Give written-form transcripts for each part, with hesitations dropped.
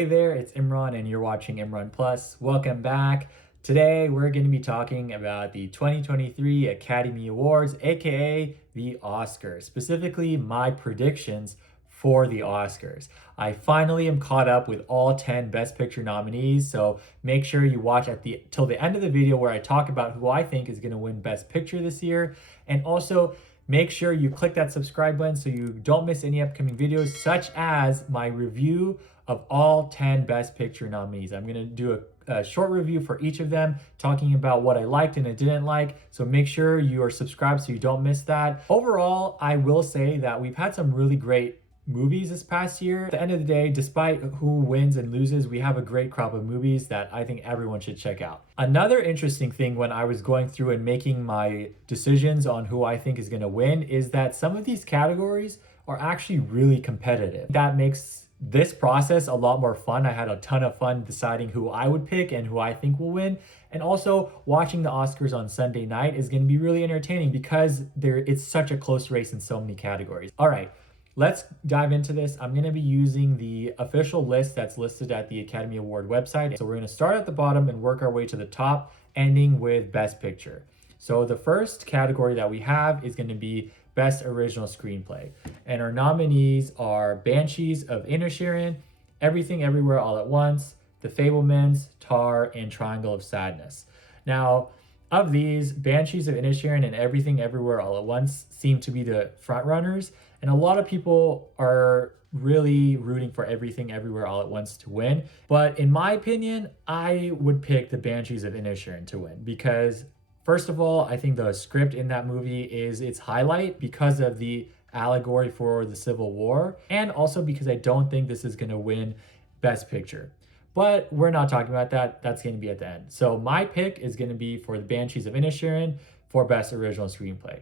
Hey there, it's Imran and you're watching Imran Plus. Welcome back. Today we're going to be talking about the 2023 Academy Awards, aka the Oscars, specifically my predictions for the Oscars. I finally am caught up with all 10 Best Picture nominees, so make sure you watch till the end of the video where I talk about who I think is going to win Best Picture this year, and also make sure you click that subscribe button so you don't miss any upcoming videos, such as my review of all 10 Best Picture nominees. I'm going to do a short review for each of them, talking about what I liked and I didn't like. So make sure you are subscribed so you don't miss that. Overall, I will say that we've had some really great movies this past year. At the end of the day, despite who wins and loses, we have a great crop of movies that I think everyone should check out. Another interesting thing when I was going through and making my decisions on who I think is going to win is that some of these categories are actually really competitive. That makes this process a lot more fun. I had a ton of fun deciding who I would pick and who I think will win. And also watching the Oscars on Sunday night is going to be really entertaining because it's such a close race in so many categories. All right. Let's dive into this. I'm going to be using the official list that's listed at the Academy Award website. So we're going to start at the bottom and work our way to the top, ending with Best Picture. So the first category that we have is going to be Best Original Screenplay. And our nominees are Banshees of Inisherin, Everything Everywhere All at Once, The Fabelmans, Tar, and Triangle of Sadness. Now, of these, Banshees of Inisherin and Everything Everywhere All at Once seem to be the front runners, and a lot of people are really rooting for Everything Everywhere All at Once to win. But in my opinion, I would pick the Banshees of Inisherin to win because, first of all, I think the script in that movie is its highlight because of the allegory for the Civil War, and also because I don't think this is going to win Best Picture. But we're not talking about that. That's going to be at the end. So my pick is going to be for the Banshees of Inisherin for Best Original Screenplay.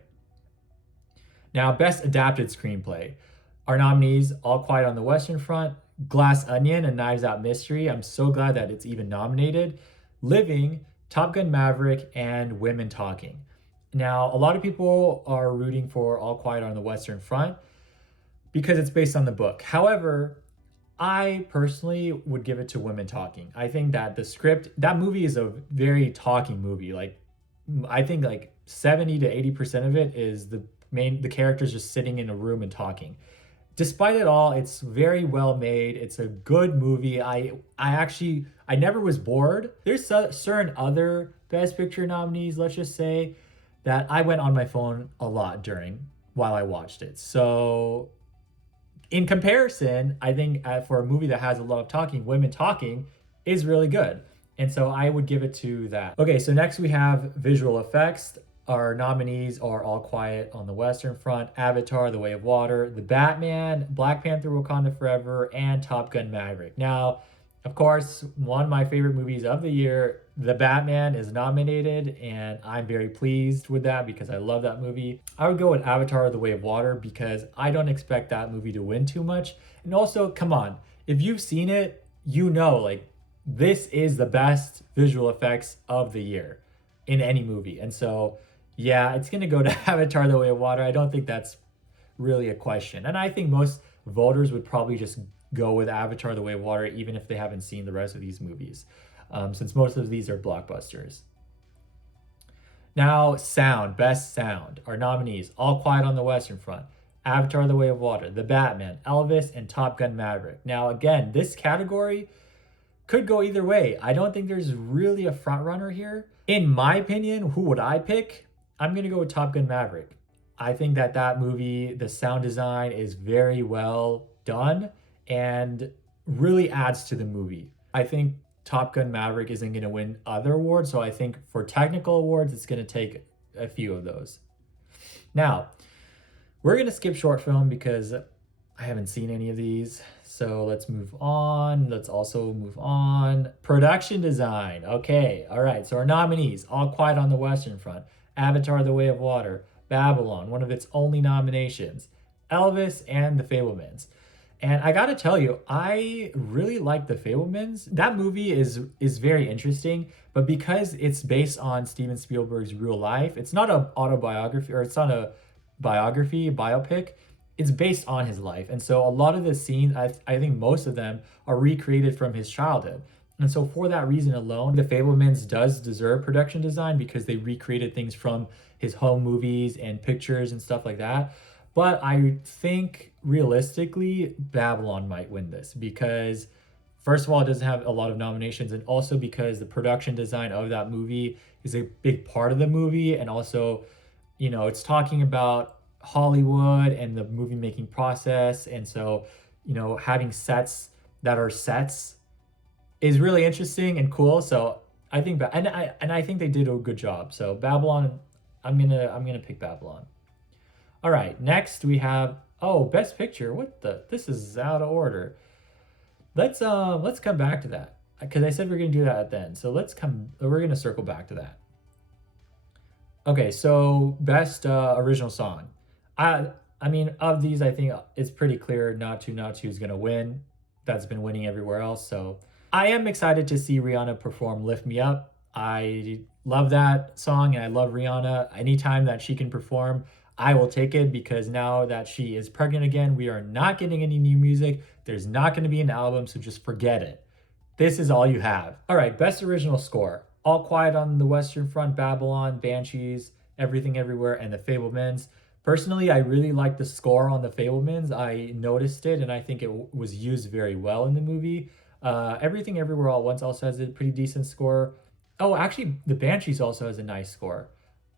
Now, Best Adapted Screenplay. Our nominees, All Quiet on the Western Front, Glass Onion, and Knives Out Mystery. I'm so glad that it's even nominated. Living, Top Gun Maverick, and Women Talking. Now, a lot of people are rooting for All Quiet on the Western Front because it's based on the book. However, I personally would give it to Women Talking. I think that the script, that movie is a very talking movie. I think 70 to 80% of it is the characters just sitting in a room and talking. Despite it all, it's very well made. It's a good movie. I never was bored. There's certain other Best Picture nominees, let's just say, that I went on my phone a lot while I watched it. So in comparison, I think for a movie that has a lot of talking, Women Talking is really good. And so I would give it to that. Okay, so next we have visual effects. Our nominees are All Quiet on the Western Front, Avatar, The Way of Water, The Batman, Black Panther, Wakanda Forever, and Top Gun Maverick. Now, of course, one of my favorite movies of the year, The Batman, is nominated, and I'm very pleased with that because I love that movie. I would go with Avatar, The Way of Water because I don't expect that movie to win too much. And also, come on, if you've seen it, you know, this is the best visual effects of the year in any movie. And so, yeah, it's going to go to Avatar, The Way of Water. I don't think that's really a question. And I think most voters would probably just go with Avatar, The Way of Water, even if they haven't seen the rest of these movies, since most of these are blockbusters. Now, sound, best sound. Our nominees, All Quiet on the Western Front, Avatar, The Way of Water, The Batman, Elvis, and Top Gun Maverick. Now, again, this category could go either way. I don't think there's really a front runner here. In my opinion, who would I pick? I'm going to go with Top Gun Maverick. I think that movie, the sound design is very well done and really adds to the movie. I think Top Gun Maverick isn't going to win other awards, so I think for technical awards, it's going to take a few of those. Now, we're going to skip short film because I haven't seen any of these. So let's move on. Let's also move on. Production design. Okay, all right. So our nominees, All Quiet on the Western Front, Avatar, The Way of Water, Babylon, one of its only nominations, Elvis, and The Fabelmans. And I gotta tell you, I really like The Fabelmans. That movie is very interesting, but because it's based on Steven Spielberg's real life, it's not an autobiography, or it's not a biopic. it's based on his life. And so a lot of the scenes, I think most of them are recreated from his childhood. And so for that reason alone, The Fablemans does deserve production design because they recreated things from his home movies and pictures and stuff like that. But I think realistically, Babylon might win this because first of all, it doesn't have a lot of nominations, and also because the production design of that movie is a big part of the movie, and also, it's talking about Hollywood and the movie making process, and so, having sets that are sets is really interesting and cool. So I think, and I think they did a good job. So Babylon, I'm gonna pick Babylon. All right, next we have Best Picture. This is out of order. Let's come back to that because I said we're gonna do that at the end. So we're gonna circle back to that. Okay, so best original song. I mean, of these, I think it's pretty clear Not To is gonna win. That's been winning everywhere else. So I am excited to see Rihanna perform Lift Me Up. I love that song and I love Rihanna. Anytime that she can perform, I will take it because now that she is pregnant again, we are not getting any new music. There's not going to be an album, so just forget it. This is all you have. All right, best original score. All Quiet on the Western Front, Babylon, Banshees, Everything Everywhere, and The Fablemans. Personally, I really like the score on The Fablemans. I noticed it, and I think it was used very well in the movie. Everything Everywhere All at Once also has a pretty decent score. Oh, actually, The Banshees also has a nice score.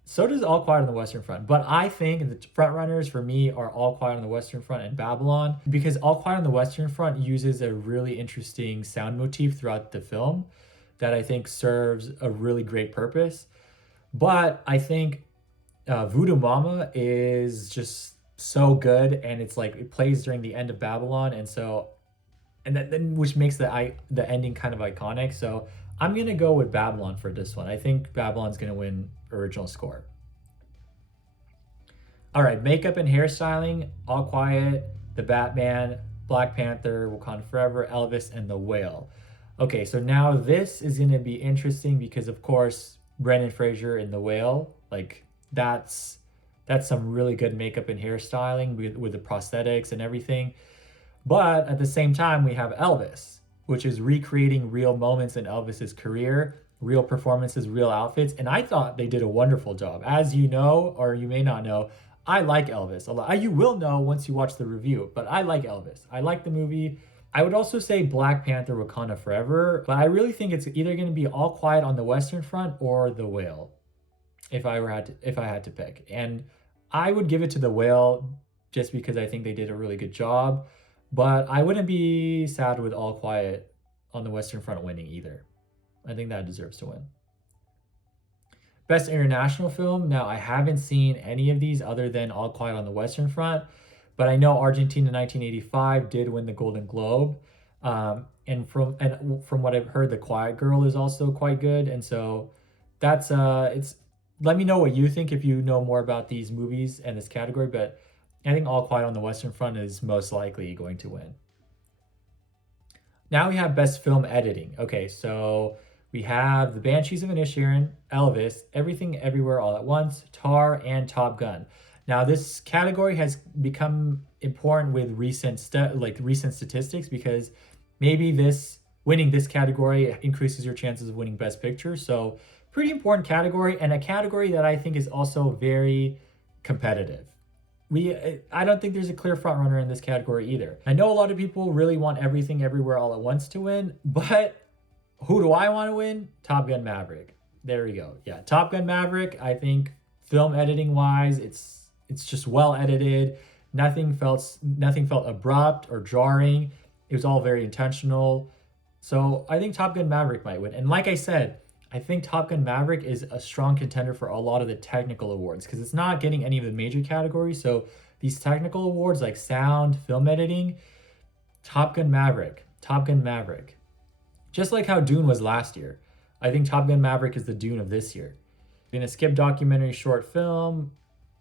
So does All Quiet on the Western Front. But I think the front runners for me are All Quiet on the Western Front and Babylon, because All Quiet on the Western Front uses a really interesting sound motif throughout the film that I think serves a really great purpose. But I think Voodoo Mama is just so good, and it's like it plays during the end of Babylon, and then which makes the ending kind of iconic. So I'm gonna go with Babylon for this one. I think Babylon's gonna win original score. All right, makeup and hairstyling, All Quiet, The Batman, Black Panther, Wakanda Forever, Elvis, and The Whale. Okay, so now this is gonna be interesting because of course Brendan Fraser in The Whale, like that's some really good makeup and hairstyling with the prosthetics and everything. But at the same time, we have Elvis, which is recreating real moments in Elvis's career, real performances, real outfits. And I thought they did a wonderful job. As you know, or you may not know, I like Elvis a lot. You will know once you watch the review, but I like Elvis. I like the movie. I would also say Black Panther, Wakanda Forever, but I really think it's either going to be All Quiet on the Western Front or The Whale, if I had to pick. And I would give it to The Whale just because I think they did a really good job. But I wouldn't be sad with All Quiet on the Western Front winning either. I think that deserves to win. Best International Film. Now, I haven't seen any of these other than All Quiet on the Western Front, but I know Argentina 1985 did win the Golden Globe. And from what I've heard, The Quiet Girl is also quite good. And so that's let me know what you think if you know more about these movies and this category, but I think All Quiet on the Western Front is most likely going to win. Now we have Best Film Editing. Okay, so we have The Banshees of Inisherin, Elvis, Everything Everywhere All at Once, Tar, and Top Gun. Now this category has become important with recent statistics because maybe winning this category increases your chances of winning Best Picture. So pretty important category, and a category that I think is also very competitive. I don't think there's a clear front runner in this category either. I know a lot of people really want Everything Everywhere All at Once to win, but who do I want to win? Top Gun Maverick. There we go. Yeah, Top Gun Maverick. I think film editing wise, it's just well edited. Nothing felt abrupt or jarring. It was all very intentional. So I think Top Gun Maverick might win. And like I said, I think Top Gun Maverick is a strong contender for a lot of the technical awards because it's not getting any of the major categories. So these technical awards like sound, film editing, Top Gun Maverick. Just like how Dune was last year. I think Top Gun Maverick is the Dune of this year. We're going to skip documentary short film.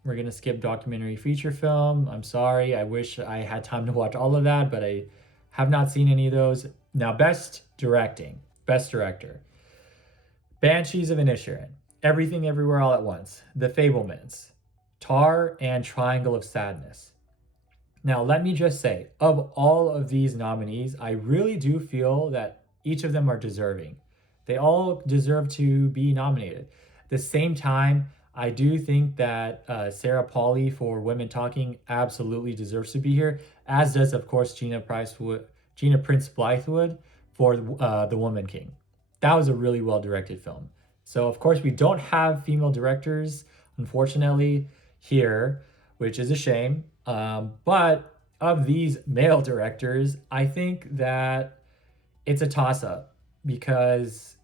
We're going to skip documentary feature film. I'm sorry. I wish I had time to watch all of that, but I have not seen any of those. Now, Best Directing. Best Director. Banshees of Inisherin, Everything Everywhere All at Once, The Fablemans, Tar, and Triangle of Sadness. Now, let me just say, of all of these nominees, I really do feel that each of them are deserving. They all deserve to be nominated. At the same time, I do think that Sarah Polley for Women Talking absolutely deserves to be here, as does, of course, Gina Prince Blythewood for The Woman King. That was a really well-directed film. So, of course, we don't have female directors, unfortunately, here, which is a shame. But of these male directors, I think that it's a toss-up because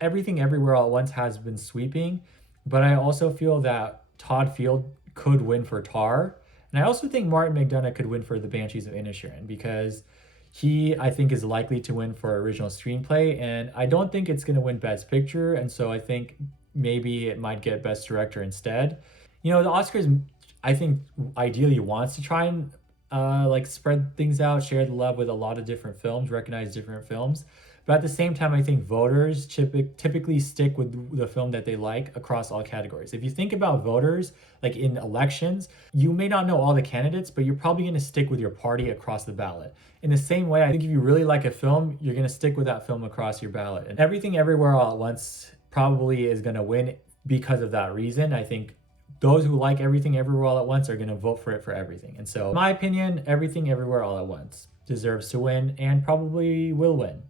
Everything Everywhere All at Once has been sweeping, but I also feel that Todd Field could win for Tar. And I also think Martin McDonagh could win for The Banshees of Inisherin because he, I think, is likely to win for original screenplay. And I don't think it's going to win Best Picture. And so I think maybe it might get Best Director instead. The Oscars, I think, ideally wants to try and like spread things out, share the love with a lot of different films, recognize different films. But at the same time, I think voters typically stick with the film that they like across all categories. If you think about voters, like in elections, you may not know all the candidates, but you're probably going to stick with your party across the ballot. In the same way, I think if you really like a film, you're going to stick with that film across your ballot. And Everything Everywhere All at Once probably is going to win because of that reason. I think those who like Everything Everywhere All at Once are going to vote for it for everything. And so, in my opinion, Everything Everywhere All at Once deserves to win and probably will win.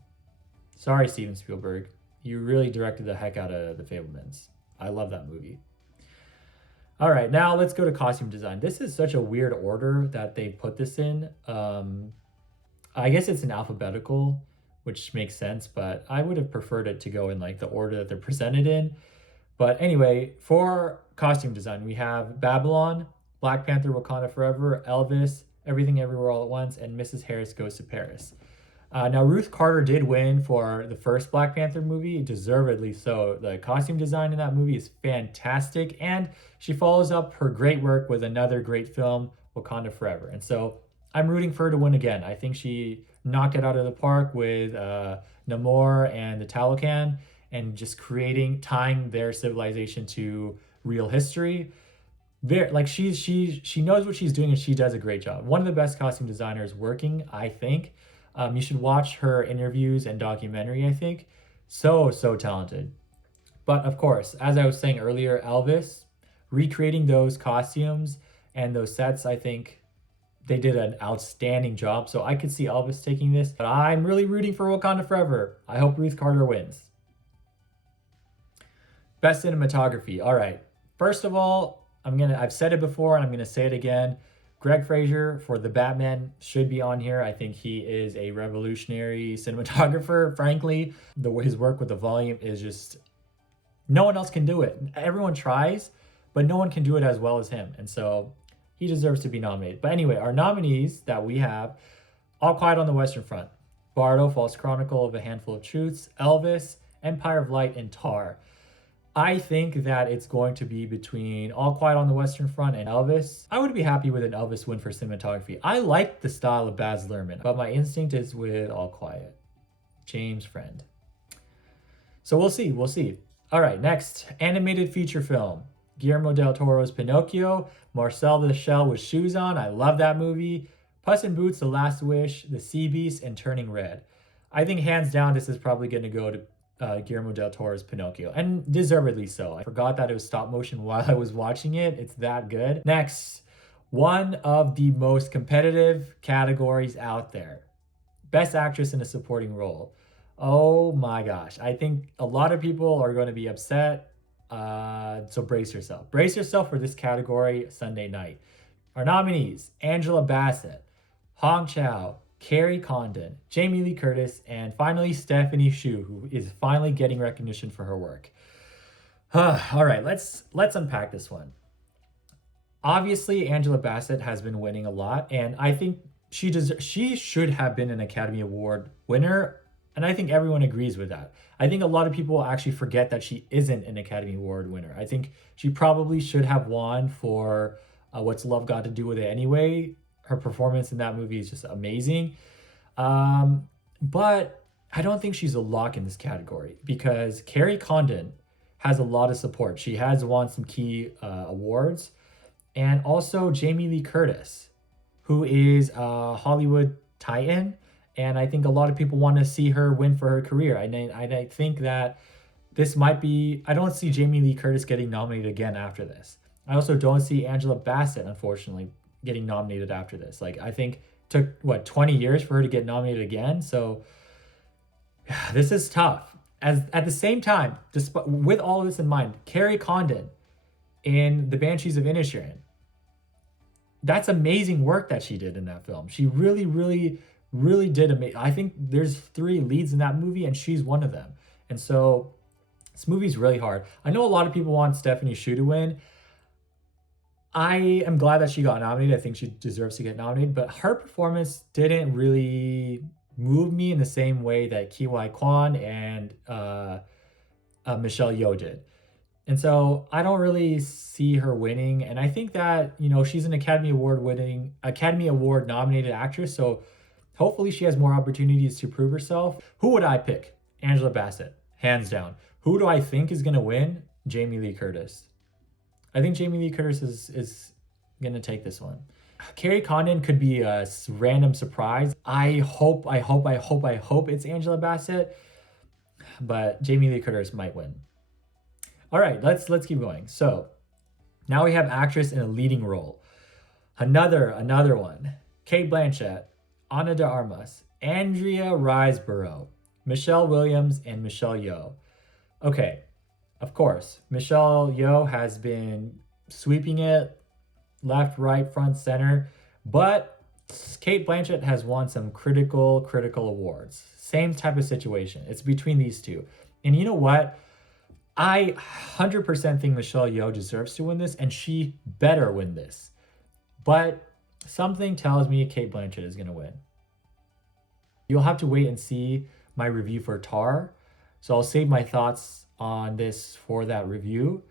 Sorry, Steven Spielberg. You really directed the heck out of The Fabelmans. I love that movie. All right, now let's go to costume design. This is such a weird order that they put this in. I guess it's in alphabetical, which makes sense, but I would have preferred it to go in like the order that they're presented in. But anyway, for costume design, we have Babylon, Black Panther, Wakanda Forever, Elvis, Everything Everywhere All at Once, and Mrs. Harris Goes to Paris. Now, Ruth Carter did win for the first Black Panther movie, deservedly so. The costume design in that movie is fantastic, and she follows up her great work with another great film, Wakanda Forever. And so I'm rooting for her to win again. I think she knocked it out of the park with Namor and the Talocan, and just tying their civilization to real history. She knows what she's doing, and she does a great job. One of the best costume designers working, I think. You should watch her interviews and documentary, I think. So talented. But of course, as I was saying earlier, Elvis, recreating those costumes and those sets, I think they did an outstanding job. So I could see Elvis taking this, but I'm really rooting for Wakanda Forever. I hope Ruth Carter wins. Best cinematography. All right. First of all, I've said it before and I'm gonna say it again. Greg Fraser for The Batman should be on here. I think he is a revolutionary cinematographer, frankly. His work with the volume is just, no one else can do it. Everyone tries, but no one can do it as well as him. And so he deserves to be nominated. But anyway, our nominees that we have, All Quiet on the Western Front, Bardo, False Chronicle of a Handful of Truths, Elvis, Empire of Light, and Tar. I think that it's going to be between All Quiet on the Western Front and Elvis. I would be happy with an Elvis win for cinematography. I like the style of Baz Luhrmann, but my instinct is with All Quiet. James Friend. So we'll see. All right, next, animated feature film. Guillermo del Toro's Pinocchio, Marcel the Shell with Shoes On. I love that movie. Puss in Boots, The Last Wish, The Sea Beast, and Turning Red. I think hands down this is probably going to go to Guillermo del Toro's Pinocchio, and deservedly so. I forgot that it was stop motion while I was watching it. It's that good. Next, one of the most competitive categories out there. Best Actress in a Supporting Role. Oh my gosh. I think a lot of people are going to be upset. So brace yourself. Brace yourself for this category Sunday night. Our nominees, Angela Bassett, Hong Chow, Carrie Condon, Jamie Lee Curtis, and finally Stephanie Hsu, who is finally getting recognition for her work. All right, let's unpack this one. Obviously, Angela Bassett has been winning a lot, and I think she should have been an Academy Award winner, and I think everyone agrees with that. I think a lot of people actually forget that she isn't an Academy Award winner. I think she probably should have won for What's Love Got to Do with It Anyway. Her performance in that movie is just amazing. But I don't think she's a lock in this category because Carrie Condon has a lot of support. She has won some key awards. And also Jamie Lee Curtis. who is a Hollywood titan, and I think a lot of people want to see her win for her career. I think that this might be. I don't see Jamie Lee Curtis getting nominated again after this. I also don't see Angela Bassett, unfortunately, getting nominated after this. Like, I think it took what 20 years for her to get nominated again. So this is tough. As at the same time, despite with all of this in mind, Carrie Condon in The Banshees of Inisherin, that's amazing work that she did in that film. She really, really, really did amazing. I think there's 3 leads in that movie, and she's one of them. And so this movie's really hard. I know a lot of people want Stephanie Hsu to win. I am glad that she got nominated. I think she deserves to get nominated, but her performance didn't really move me in the same way that Ki Wai Kwan and Michelle Yeoh did. And so I don't really see her winning. And I think that, she's an Academy Award nominated actress. So hopefully she has more opportunities to prove herself. Who would I pick? Angela Bassett, hands down. Who do I think is going to win? Jamie Lee Curtis. I think Jamie Lee Curtis is going to take this one. Carrie Condon could be a random surprise. I hope it's Angela Bassett, but Jamie Lee Curtis might win. All right, let's keep going. So now we have actress in a leading role. Another one. Cate Blanchett, Ana de Armas, Andrea Riseborough, Michelle Williams, and Michelle Yeoh. Okay, of course, Michelle Yeoh has been sweeping it left, right, front, center, but Cate Blanchett has won some critical awards. Same type of situation. It's between these two. And you know what? I 100% think Michelle Yeoh deserves to win this, and she better win this. But something tells me Cate Blanchett is going to win. You'll have to wait and see my review for Tar. So I'll save my thoughts on this for that review.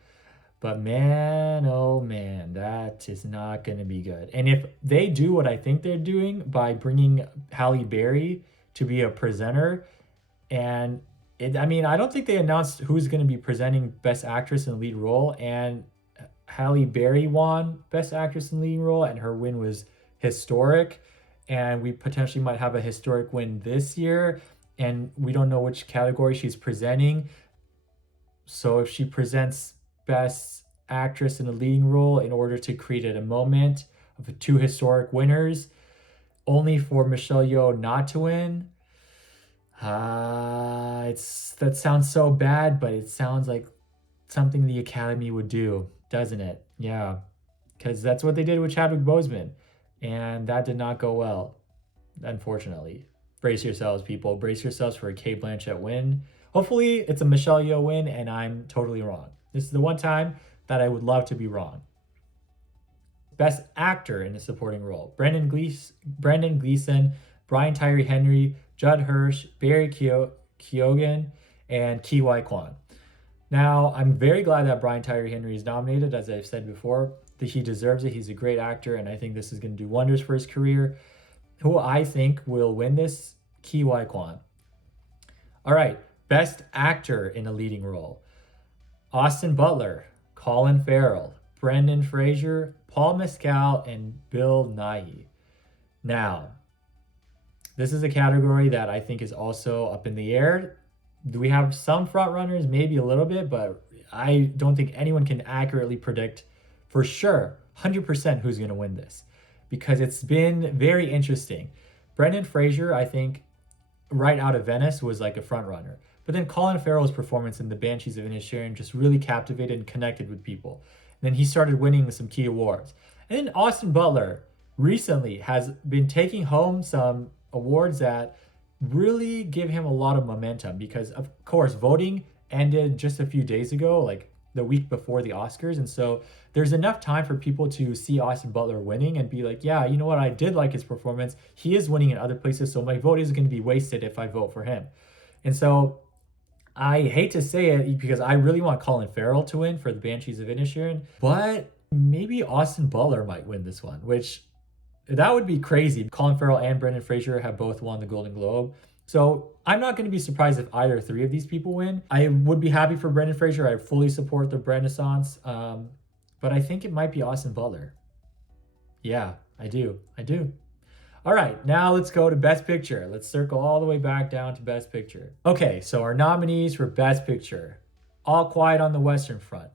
But man, oh man, that is not going to be good. And if they do what I think they're doing by bringing Halle Berry to be a presenter, and I don't think they announced who's going to be presenting Best Actress in the Lead Role, and Halle Berry won Best Actress in the Leading Role, and her win was historic, and we potentially might have a historic win this year, and we don't know which category she's presenting. So if she presents Best Actress in a Leading Role in order to create a moment of 2 historic winners, only for Michelle Yeoh not to win, that sounds so bad, but it sounds like something the Academy would do, doesn't it? Yeah, because that's what they did with Chadwick Boseman, and that did not go well, unfortunately. Brace yourselves, people. Brace yourselves for a Cate Blanchett win. Hopefully, it's a Michelle Yeoh win, and I'm totally wrong. This is the one time that I would love to be wrong. Best Actor in a Supporting Role: Brendan Gleeson, Brian Tyree Henry, Judd Hirsch, Barry Keoghan, and Ki Wai Kwan. Now, I'm very glad that Brian Tyree Henry is nominated. As I've said before, that he deserves it. He's a great actor, and I think this is going to do wonders for his career. Who I think will win this? Ki Wai Kwan. All right, Best Actor in a Leading Role: Austin Butler, Colin Farrell, Brendan Fraser, Paul Mescal, and Bill Nighy. Now, this is a category that I think is also up in the air. Do we have some front runners? Maybe a little bit, but I don't think anyone can accurately predict for sure 100% who's going to win this, because it's been very interesting. Brendan Fraser, I think, right out of Venice was like a front runner. But then Colin Farrell's performance in The Banshees of Inisherin just really captivated and connected with people. And then he started winning some key awards. And then Austin Butler recently has been taking home some awards that really give him a lot of momentum, because of course voting ended just a few days ago, like the week before the Oscars. And so there's enough time for people to see Austin Butler winning and be like, yeah, you know what? I did like his performance. He is winning in other places, so my vote isn't going to be wasted if I vote for him. And so I hate to say it, because I really want Colin Farrell to win for The Banshees of Inisherin, but maybe Austin Butler might win this one, which that would be crazy. Colin Farrell and Brendan Fraser have both won the Golden Globe. So I'm not going to be surprised if either 3 of these people win. I would be happy for Brendan Fraser. I fully support the Renaissance. But I think it might be Austin Butler. Yeah, I do. I do. All right, now let's go to Best Picture. Let's circle all the way back down to Best Picture. Okay, so our nominees for Best Picture: All Quiet on the Western Front,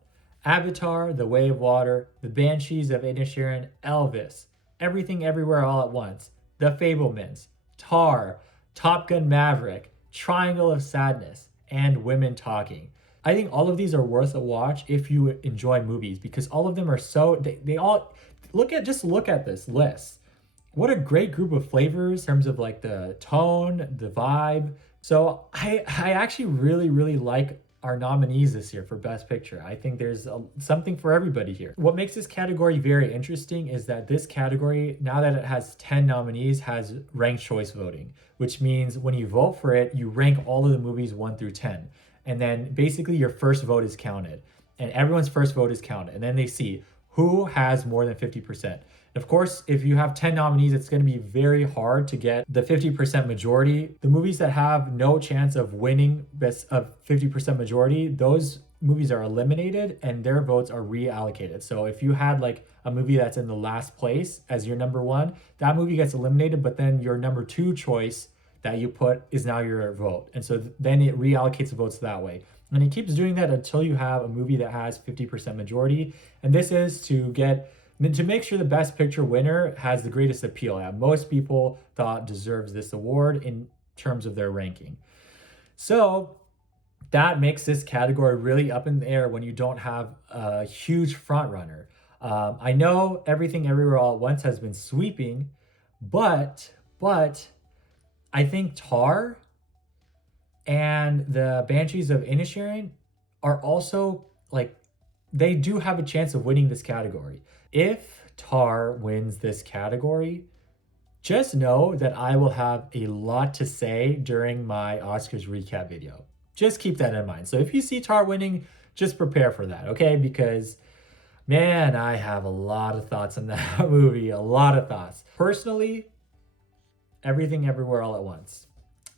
Avatar: The Way of Water, The Banshees of Inisherin, Elvis, Everything Everywhere All at Once, The Fabelmans, Tar, Top Gun Maverick, Triangle of Sadness, and Women Talking. I think all of these are worth a watch if you enjoy movies, because all of them are so they all look at this list. What a great group of flavors in terms of like the tone, the vibe. So I actually really like our nominees this year for Best Picture. I think there's something for everybody here. What makes this category very interesting is that this category, now that it has 10 nominees, has ranked choice voting, which means when you vote for it, you rank all of the movies 1 through 10. And then basically your first vote is counted, and everyone's first vote is counted. And then they see who has more than 50%. Of course, if you have 10 nominees, it's going to be very hard to get the 50% majority. The movies that have no chance of winning best of 50% majority, those movies are eliminated and their votes are reallocated. So if you had like a movie that's in the last place as your number one, that movie gets eliminated, but then your number two choice that you put is now your vote. And so then it reallocates the votes that way. And it keeps doing that until you have a movie that has 50% majority. And this is to make sure the Best Picture winner has the greatest appeal that most people thought deserves this award in terms of their ranking. So that makes this category really up in the air when you don't have a huge front runner. I know Everything Everywhere All at Once has been sweeping, but I think Tar and the Banshees of Inisherin are also like, they do have a chance of winning this category. If Tar wins this category, just know that I will have a lot to say during my Oscars recap video. Just keep that in mind. So if you see Tar winning, just prepare for that, okay? Because, man, I have a lot of thoughts on that movie, a lot of thoughts. Personally, Everything Everywhere All at Once.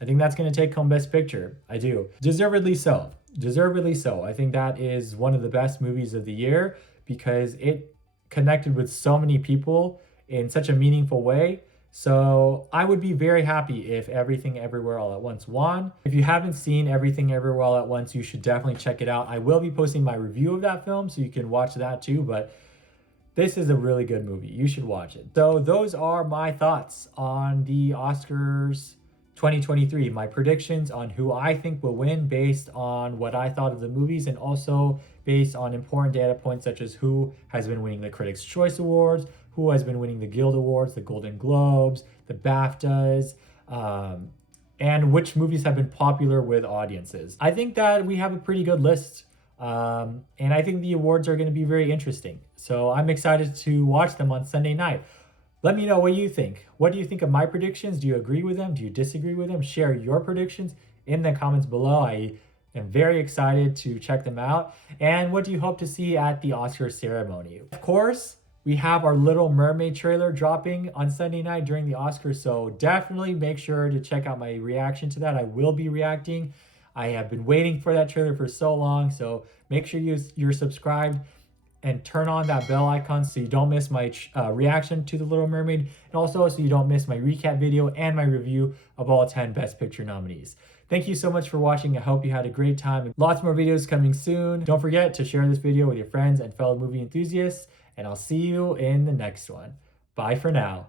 I think that's going to take home Best Picture. I do. Deservedly so. Deservedly so. I think that is one of the best movies of the year because it connected with so many people in such a meaningful way. So I would be very happy if Everything Everywhere All at Once won. If you haven't seen Everything Everywhere All at Once, you should definitely check it out. I will be posting my review of that film, so you can watch that too, but this is a really good movie. You should watch it. So those are my thoughts on the Oscars 2023, my predictions on who I think will win based on what I thought of the movies, and also based on important data points such as who has been winning the Critics' Choice Awards, who has been winning the Guild Awards, the Golden Globes, the BAFTAs, and which movies have been popular with audiences. I think that we have a pretty good list, and I think the awards are going to be very interesting. So I'm excited to watch them on Sunday night. Let me know what you think. What do you think of my predictions? Do you agree with them? Do you disagree with them? Share your predictions in the comments below. I am very excited to check them out. And what do you hope to see at the Oscar ceremony? Of course, we have our Little Mermaid trailer dropping on Sunday night during the Oscars, so definitely make sure to check out my reaction to that. I will be reacting. I have been waiting for that trailer for so long, so make sure you're subscribed and turn on that bell icon so you don't miss my reaction to The Little Mermaid, and also so you don't miss my recap video and my review of all 10 Best Picture nominees. Thank you so much for watching. I hope you had a great time. Lots more videos coming soon. Don't forget to share this video with your friends and fellow movie enthusiasts, and I'll see you in the next one. Bye for now.